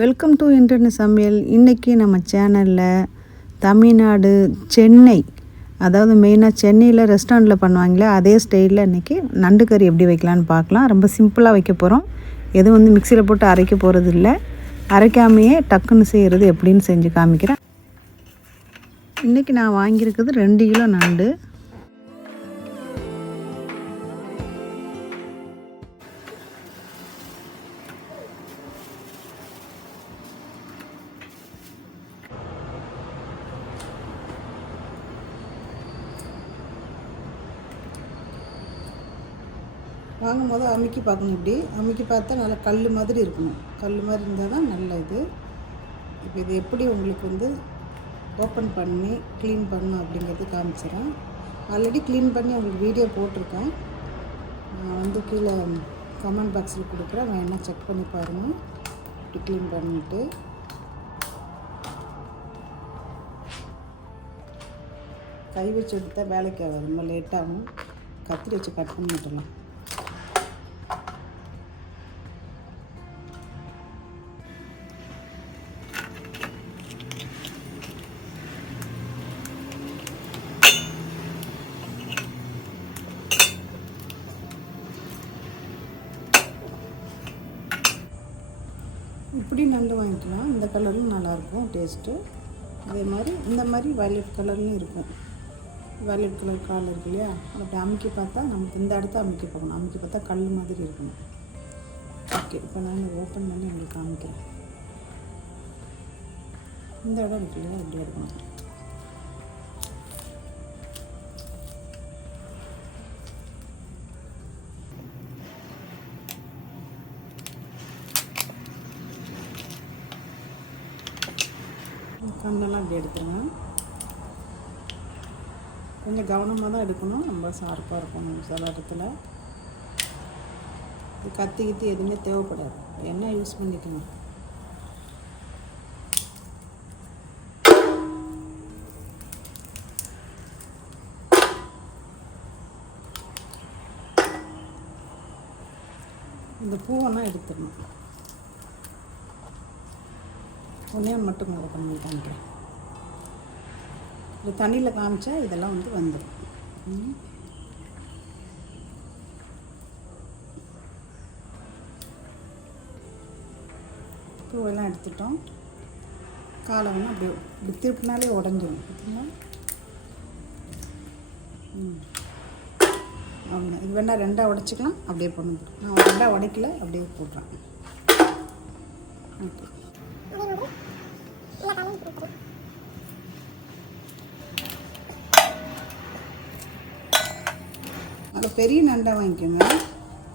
Welcome to internet சமையல். இன்றைக்கி நம்ம சேனலில் தமிழ்நாடு சென்னை, அதாவது மெயினாக சென்னையில் ரெஸ்டாரண்ட்டில் பண்ணுவாங்களே அதே ஸ்டைலில் இன்றைக்கி நண்டு கறி எப்படி வைக்கலான்னு பார்க்கலாம். ரொம்ப சிம்பிளாக வைக்க போகிறோம். எதுவும் மிக்சியில் போட்டு அரைக்க போகிறது இல்லை. அரைக்காமையே டக்குன்னு செய்கிறது எப்படின்னு செஞ்சு காமிக்கிறேன். இன்றைக்கி நான் வாங்கியிருக்கிறது 2 கிலோ நண்டு. வாங்கும் போது அமுக்கி பார்க்கணும். இப்படி அமுக்கி பார்த்தா நல்லா கல் மாதிரி இருக்கணும். கல் மாதிரி இருந்தால் தான் நல்ல இது. இப்போ இது எப்படி உங்களுக்கு ஓப்பன் பண்ணி க்ளீன் பண்ணணும் அப்படிங்கிறது காமிச்சிடறேன். ஆல்ரெடி க்ளீன் பண்ணி உங்களுக்கு வீடியோ போட்டிருக்கேன். நான் கீழே கமெண்ட் பாக்ஸில் கொடுக்குறேன், வேணால் செக் பண்ணி பாருங்கள். இப்படி க்ளீன் பண்ணிவிட்டு கை வச்சு எடுத்தால் வேலைக்கு ஆகாது, ரொம்ப லேட்டாகும். கத்திரி வச்சு கட் பண்ணி விட்டுடலாம். இப்படி நண்டு வாங்கிக்கலாம். இந்த கலரும் நல்லாயிருக்கும் டேஸ்ட்டு. அதே மாதிரி இந்த மாதிரி வயலட் கலர்லையும் இருக்கும். வயலட் கலர் கால் இருக்கு இல்லையா, அப்படி அமுக்கி பார்த்தா நமக்கு இந்த இடத்த அமுக்கி பார்க்கணும். அமுக்கி பார்த்தா கல் மாதிரி இருக்கணும். ஓகே, இப்போ நான் ஓப்பன் பண்ணி உங்களுக்கு காமிக்கிறேன். இந்த இடம் இருக்கு இல்லையா, இப்படி இருக்கணும். கண்ணெல்லாம் இப்படி எடுத்துருங்க. கொஞ்சம் கவனமாக தான் எடுக்கணும், ரொம்ப ஷார்ப்பாக இருக்கணும். சில இடத்துல இது கத்தி எதுவுமே தேவைப்படாது, என்ன யூஸ் பண்ணிக்கணும். இந்த பூவெல்லாம் எடுத்துடணும். ஒன்றே மட்டும் மேலே பண்ணி காமிக்கிறேன். இது தண்ணியில் காமிச்சா இதெல்லாம் வந்துடும். பூவெல்லாம் எடுத்துட்டோம். காலை அப்படியே இப்படி திருப்பினாலே உடஞ்சிடும். பார்த்தீங்களா? ஆமாம், இது வேணால் 2ஆக உடைச்சிக்கலாம். அப்படியே பண்ணுங்க. நான் 2ஆக உடைக்கல, அப்படியே போடுறேன். ஓகே, நல்ல பெரிய நண்டாக வாங்கிக்கோங்க.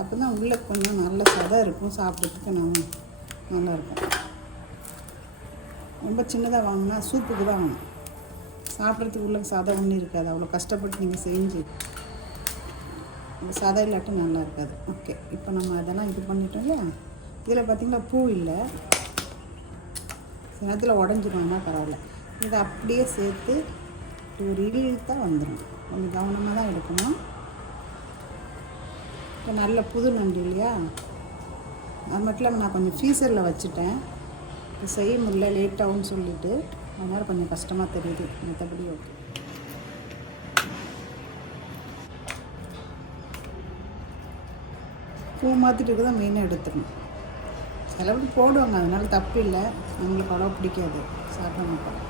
அப்போ தான் உள்ளே கொஞ்சம் நல்ல சதை இருக்கும், சாப்பிட்றதுக்கு நல்லாயிருக்கும். ரொம்ப சின்னதாக வாங்கினா சூப்புக்கு தான் வாங்கணும். சாப்பிட்றதுக்கு உள்ள சதை ஒன்றும் இருக்காது. அவ்வளோ கஷ்டப்பட்டு நீங்கள் செஞ்சு சதை இல்லாட்டும் நல்லா இருக்காது. ஓகே, இப்போ நம்ம அதெல்லாம் இது பண்ணிட்டோம் இல்லையா. இதில் பார்த்திங்கன்னா பூ இல்லை, சில நேரத்தில் உடஞ்சிடும்னா பரவாயில்ல. இதை அப்படியே சேர்த்து ஒரு இழுத்தான் வந்துடும். கொஞ்சம் கவனமாக தான் எடுக்கணும். இப்போ நல்ல புது நண்டு இல்லையா, அது மட்டும் இல்லாமல் நான் கொஞ்சம் ஃப்ரீசரில் வச்சுட்டேன். இப்போ செய்ய முடியல, லேட்டாகும்னு சொல்லிவிட்டு, அதனால் கொஞ்சம் கஷ்டமாக தெரியுது. மற்றபடி ஓகே. பூ மாற்றிட்டு இருக்க தான் மெயினாக எடுத்துக்கணும். சிலவங்க போடுவாங்க, அதனால தப்பு இல்லை. நம்மளுக்கு அவ்வளோ பிடிக்காது, சாப்பிட மாட்டோம்.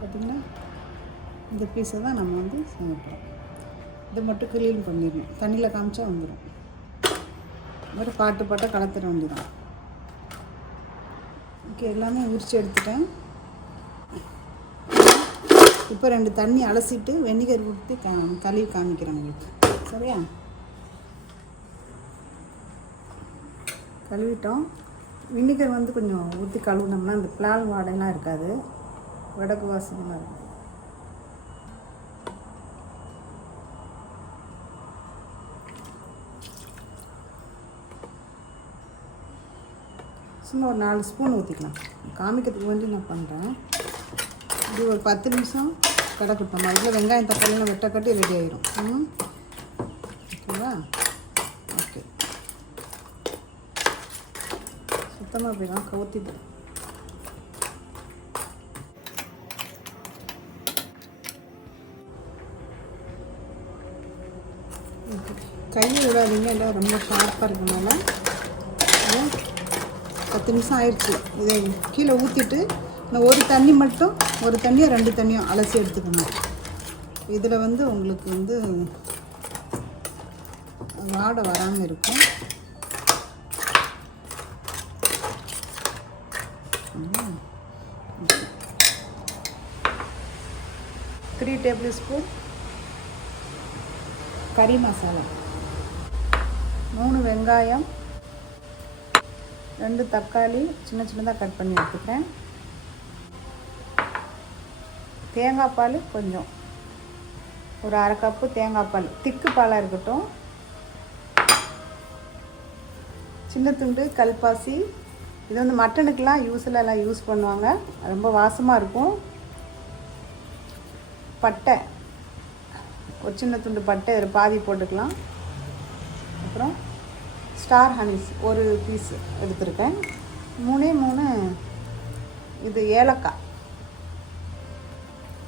பார்த்திங்கன்னா இந்த பீஸை தான் நம்ம சமைப்போம். இதை மட்டும் க்ளீன் பண்ணிடணும். தண்ணியில் காமிச்சா வந்துடும். மாதிரி பாட்டாக கலத்துற வேண்டியதான். ஓகே, எல்லாமே உரித்து எடுத்துட்டேன். இப்போ 2 தண்ணி அலசிட்டு வெந்நீர் ஊற்றி கழுவி காமிக்கிறேன் உங்களுக்கு. சரியா? கழுவிட்டோம். வினிகர் கொஞ்சம் ஊற்றி கழுவினோம்னா அந்த பிளால் வாடையெல்லாம் இருக்காது, வடக்கு வாசமாக இருக்கும். சும்மா ஒரு 4 ஸ்பூன் ஊற்றிக்கலாம். காமிக்கிறதுக்கு வேண்டி நான் பண்ணுறேன். இது ஒரு 10 நிமிஷம் கிடக்கட்டும். அதில் வெங்காயம் தக்காளிலாம் வெட்டக்கட்டி ரெடி ஆயிடும். ஓகேவா? ஓகே, மொத்தமாக போயிடும் கவுத்திட்டு. கையை விடாதீங்க, எல்லாம் ரொம்ப ஷார்ப்பாக இருக்கனால. 10 நிமிஷம் ஆயிடுச்சு. இதை கீழே ஊற்றிட்டு இந்த ஒரு தண்ணி மட்டும், ஒரு தண்ணியோ 2 தண்ணியோ அலசி எடுத்துக்கணும். இதில் வந்து உங்களுக்கு வந்து வாடை வராமல் இருக்கும். 3 டேபிள் ஸ்பூன் கறி மசாலா, 3 வெங்காயம், 2 தக்காளி சின்ன சின்னதாக கட் பண்ணி எடுத்துக்கிறேன். தேங்காய் பால் கொஞ்சம், ஒரு 1/2 கப்பு தேங்காய் பால், திக்கு பாலாக இருக்கட்டும். சின்ன துண்டு கல்பாசி, இது வந்து மட்டனுக்கெலாம் எல்லாம் யூஸ் பண்ணுவாங்க, ரொம்ப வாசமாக இருக்கும். பட்டை, ஒரு சின்ன துண்டு பட்டை, ஒரு பாதி போட்டுக்கலாம். அப்புறம் ஸ்டார் ஹனிஸ் ஒரு பீஸ் எடுத்துருக்கேன். 3 இது ஏலக்காய்,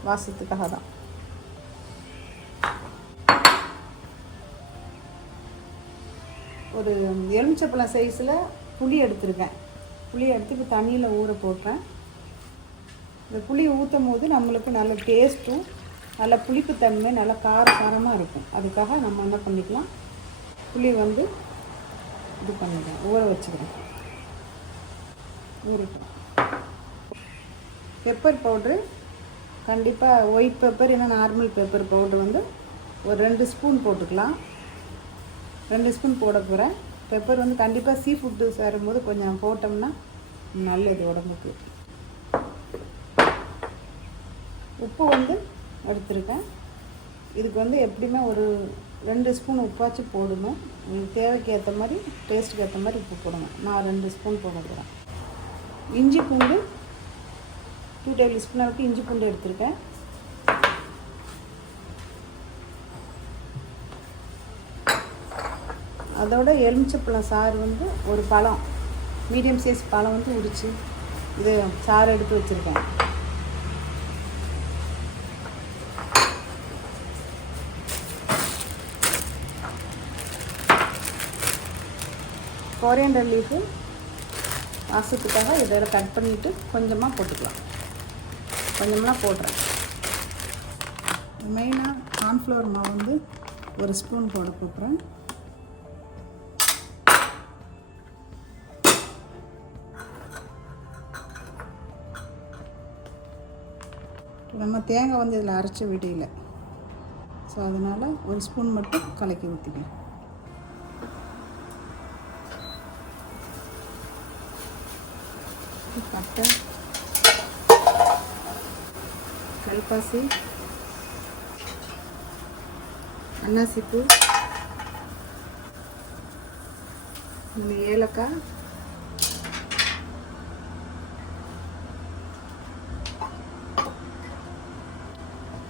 வாசத்துக்காக தான். ஒரு எலுமிச்சப்பழம் சைஸில் புளி எடுத்துருக்கேன். புளி எடுத்து இப்போ தண்ணியில் ஊற போட்டேன். இந்த புளியை ஊற்றும் போது நம்மளுக்கு நல்ல டேஸ்ட்டும், நல்ல புளிப்புத்தன்மை, நல்ல காரமாக இருக்கும். அதுக்காக நம்ம என்ன பண்ணிக்கலாம், புளி வந்து இது பண்ணிக்கலாம், ஊற வச்சுக்கிறேன். ஊறிட்டோம். பெப்பர் பவுட்ரு கண்டிப்பாக ஒயிட் பெப்பர், இல்லை நார்மல் பெப்பர் பவுட்ரு வந்து ஒரு 2 ஸ்பூன் போட்டுக்கலாம். 2 ஸ்பூன் போட போகிறேன். பெப்பர் வந்து கண்டிப்பாக சீ ஃபுட்டு சேரும்போது கொஞ்சம் போட்டோம்னா நல்லது உடம்புக்கு. உப்பு வந்து எடுத்துருக்கேன். இதுக்கு வந்து எப்படியுமே ஒரு 2 ஸ்பூன் உப்பாச்சும் போடணும். உங்களுக்கு தேவைக்கு ஏற்ற மாதிரி, டேஸ்ட்டுக்கு ஏற்ற மாதிரி உப்பு போடணும். நான் 2 ஸ்பூன் போட போகிறேன். இஞ்சி பூண்டு 2 டேபிள் ஸ்பூன் அளவுக்கு இஞ்சி பூண்டு எடுத்துருக்கேன். அதோட எலுமிச்சப்பழம் சாறு வந்து ஒரு பழம், மீடியம் சைஸ் பழம் வந்து உரித்து இது சாறு எடுத்து வச்சுருக்கேன். கொரியண்டர் லீஃபு வாசத்துக்காக இதோட கட் பண்ணிவிட்டு கொஞ்சமாக போட்டுக்கலாம். கொஞ்சமாக போடுறேன். மெயினாக கார்ன்ஃப்ளவர் மாவு வந்து ஒரு ஸ்பூன் போட போகிறேன். நம்ம தேங்காய் வந்து இதில் அரைச்ச விடையில், ஸோ அதனால் ஒரு ஸ்பூன் மட்டும் கலக்கி ஊற்றிக்கலாம். பட்டை, கல்பாசி, அன்னாசிப்பூ, ஏலக்காய்,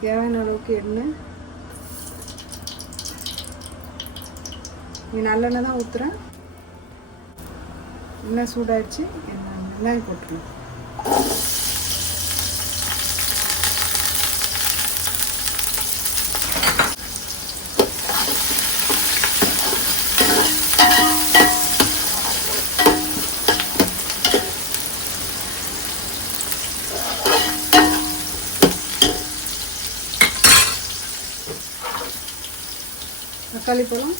தேவையான அளவுக்கு எண்ணெய். நீ நல்லெண்ணெய் தான் ஊற்றுறேன். எண்ணெய் சூடாகிடுச்சு, வெங்காயம் போட்டுருணும். தக்காளி பழம்,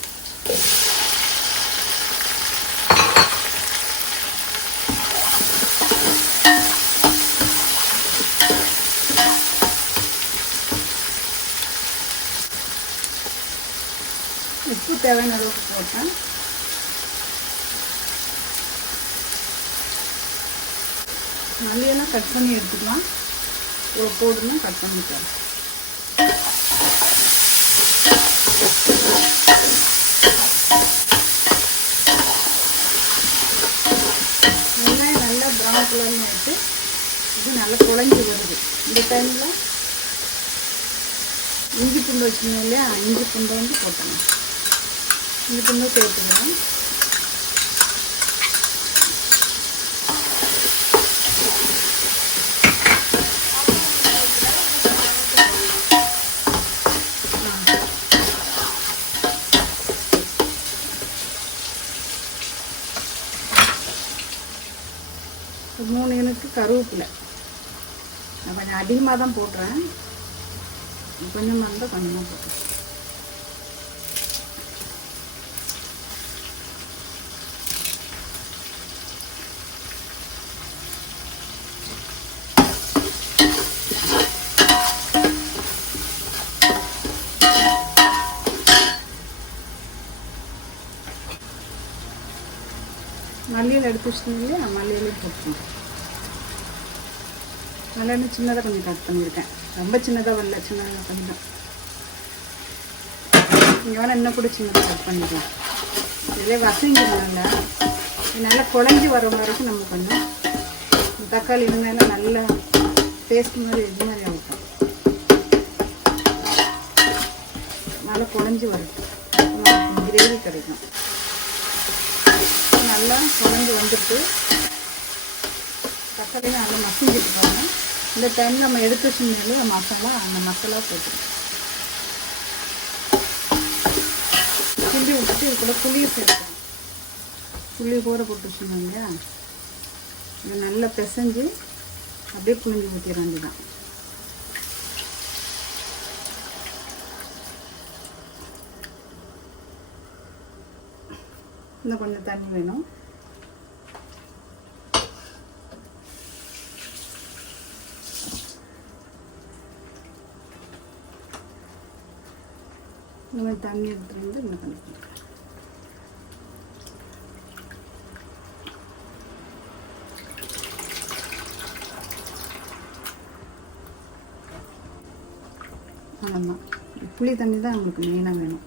உப்பு தேவையான அளவுக்கு போட்டேன். நல்லெண்ணெய் கட் பண்ணி எடுத்துக்கலாம். ஒரு போடுன்னு கட் பண்ணிக்கலாம். வெங்காயம் நல்லா ப்ரௌன் கலர்னு ஆகிட்டு இது நல்லா குழஞ்சி வருது. இந்த டைமில் இஞ்சி பூண்டு வச்சுக்கணும் இல்லையா, இஞ்சி பூண்டை வந்து போட்டணும். இஞ்சி பூண்டும் சேர்த்துக்கலாம். 3 எனக்கு கருவேப்பிலை. நான் கொஞ்சம் அதிகமாக தான் போடுறேன், கொஞ்சமாக இருந்தால் கொஞ்சமாக போட்டுறேன். மல்லியில் எடுத்து வச்சுருந்தீங்க இல்லையா, மல்லியிலையும் போட்டுருவோம். நல்லெண்ணெய் சின்னதாக கொஞ்சம் கட் பண்ணியிருக்கேன், ரொம்ப சின்னதாக வரல, சின்னதாக கொஞ்சம். இங்கே வேணால் இன்னும் கூட சின்னதாக கட் பண்ணிக்கலாம். இதிலே வசங்கிடுவாங்க, நல்லா குழஞ்சி வர வரைக்கும் நம்ம கொஞ்சம் தக்காளி வெங்காயம் நல்லா பேஸ்ட் மாதிரி இது மாதிரி ஆகும், நல்லா குழஞ்சி வரட்டும், கிரேவி கிடைக்கும். நல்லா குழஞ்சி வந்துட்டு தக்காளியும் நல்லா மசிஞ்சிட்டு பாருங்க. இந்த டைமில் நம்ம எடுத்து வச்சுருந்தாலும் மசாலா, அந்த மசாலா போட்டுருக்கோம். கிண்டி விட்டுட்டு இது கூட புளியை சேர்க்கணும். புளியை கூட போட்டு வச்சுருந்தோம் இல்லையா, இதை நல்லா பிசைஞ்சு அப்படியே புளிஞ்சு ஊற்றிட வேண்டியதான். இன்னும் கொஞ்சம் தண்ணி வேணும். இந்த மாதிரி தண்ணி எடுத்துட்டு வந்து இன்னும் தண்ணி அவ்வளோதான். புளி தண்ணி தான் நம்மளுக்கு மெயினாக வேணும்.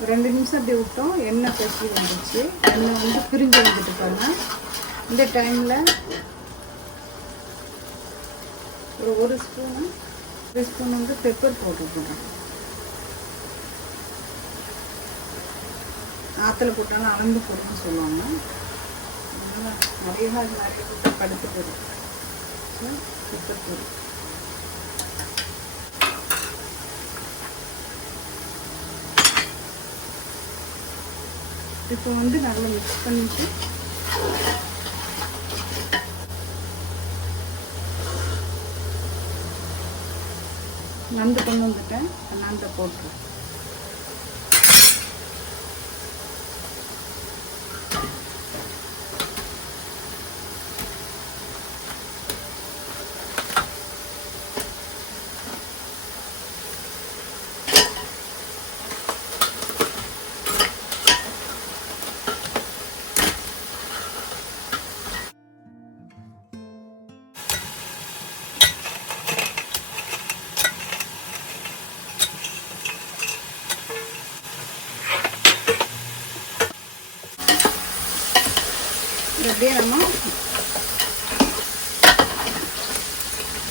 ஒரு 2 நிமிஷம் அப்படி விட்டோம், எண்ணெய் பசி வந்துச்சு, எண்ணெய் வந்து பிரிஞ்சு வந்துட்டு பாருங்க. இந்த டைமில் ஒரு ஸ்பூன் வந்து பெப்பர் போட்டுருக்கோம். ஆற்றுல போட்டாலும் அளந்து போடணும்னு சொல்லுவாங்க, நிறைய போட்டு படுத்து போடும். பெப்பர் போடும். இப்போ வந்து நல்லா மிக்ஸ் பண்ணிட்டு நண்டு கொண்டு வந்துட்டேன், நண்டை போட்டுருவேன். அப்படியே நம்ம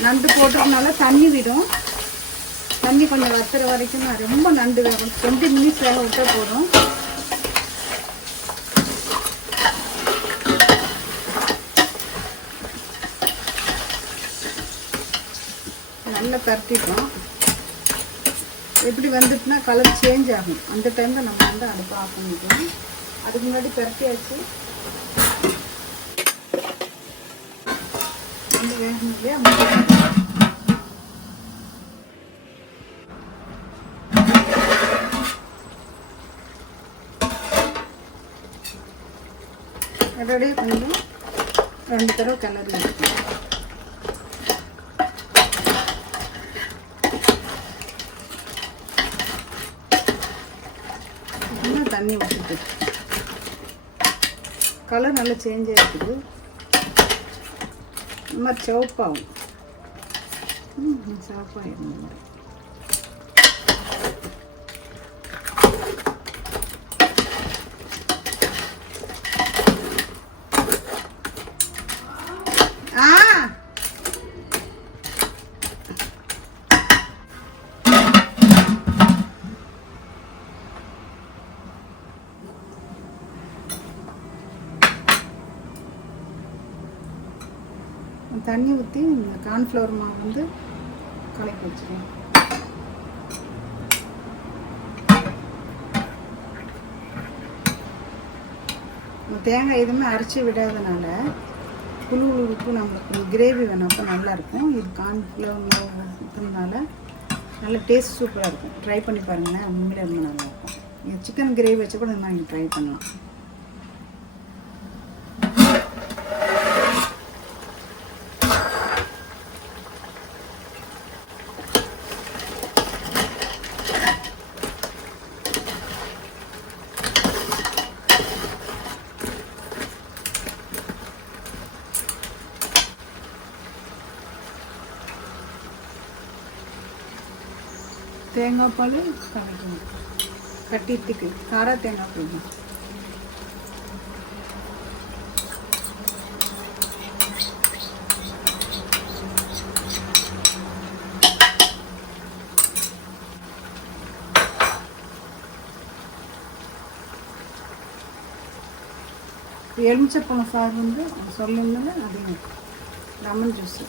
நண்டு போட்டதுனால தண்ணி விடும். தண்ணி கொஞ்சம் வத்துற வரைக்கும் நான் ரொம்ப நண்டு வேகும், 20 மினிட்ஸ் வேக விட்டா போதும். நல்லா பரட்டிட்டோம். எப்படி வந்துட்டுனா கலர் சேஞ்ச் ஆகும், அந்த டைமில் நம்ம வந்து அடுப்பு ஆஃப் பண்ணிக்கலாம். அதுக்கு முன்னாடி பரட்டியாச்சு. வேகணும் இல்லையா, அதோடய கொஞ்சம் 2 தடவை கலர் எடுக்கணும். இன்னும் தண்ணி ஊற்றிட்டு கலர் நல்லா சேஞ்ச் ஆகிடுது, இந்த மாதிரி சிவப்பாகும். சிவப்பாகிடும் இந்த மாதிரி. தண்ணி ஊற்றி இந்த கார்ன்ஃப்ளவர் மாவு வந்து கலக்கி வச்சுருவேன். தேங்காய் எதுவுமே அரைச்சி விடாதனால புழுவுக்கு நம்மளுக்கு கிரேவி வேணும், அப்போ நல்லாயிருக்கும். இது கார்ன்ஃப்ளவர் மாவு ஊற்றுறதுனால நல்ல டேஸ்ட் சூப்பராக இருக்கும். ட்ரை பண்ணி பாருங்களேன், உண்மையிலே ரொம்ப நல்லாயிருக்கும். நீங்கள் சிக்கன் கிரேவி வச்சு கூட இந்த மாதிரி நீங்கள் ட்ரை பண்ணலாம். தேங்காய் பால் கலக்கணும், கட்டிட்டுக்கு காரா தேங்காய் பால். எலுமிச்சப்பழம் சாறு வந்து சொல்லுங்க, அதிகம் லெமன் ஜூஸு.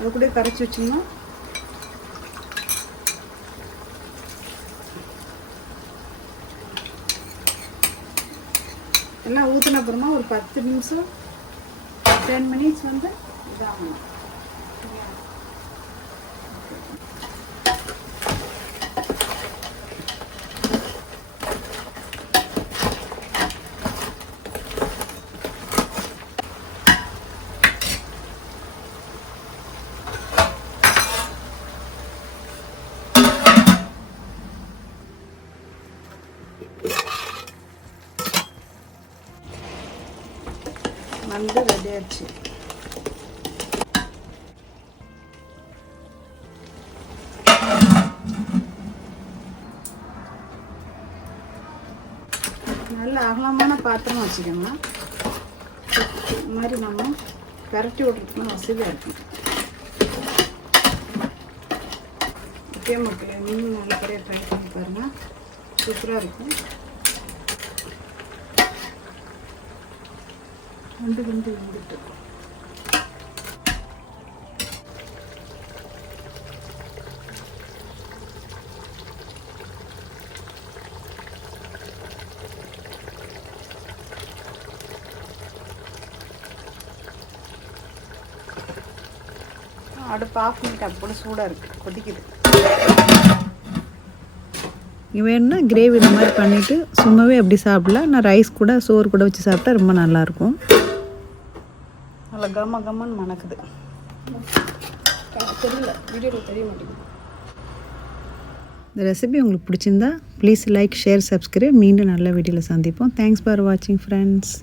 அது கூட கரைச்சி வச்சிங்கன்னா எல்லாம் ஊற்றின அப்புறமா ஒரு 10 நிமிஷம் 10 மினிட்ஸ் வந்து இதாகணும். வந்து ரெடி ஆச்சு. நல்ல அகலமான பாத்திரம் வச்சுக்கோங்க. இந்த மாதிரி நம்ம கரட்டி விட்றதுக்குலாம் வசதியாக இருக்கும். ஓகே மக்களே, நீங்களும் நல்லபடியாக ட்ரை பண்ணி பாருங்கள், சூப்பராக இருக்கும். வந்துட்டு அடுப்பு ஆஃப் பண்ணிட்டு அப்படி சூடாக இருக்குது, கொதிக்குது. வேணும்னா கிரேவி இந்த மாதிரி பண்ணிவிட்டு சும்மாவே அப்படி சாப்பிடலாம். நான் ரைஸ் கூட சோறு கூட வச்சு சாப்பிட்டா ரொம்ப நல்லாயிருக்கும். நல்லா கம்ம கம்மன்னு மணக்குது. தெரியல, வீடியோவில் தெரிய மாட்டேங்குது. இந்த ரெசிபி உங்களுக்கு பிடிச்சிருந்தா ப்ளீஸ் லைக், ஷேர், சப்ஸ்கிரைப். மீண்டும் நல்ல வீடியோவில் சந்திப்போம். தேங்க்ஸ் ஃபார் வாட்சிங் ஃப்ரெண்ட்ஸ்.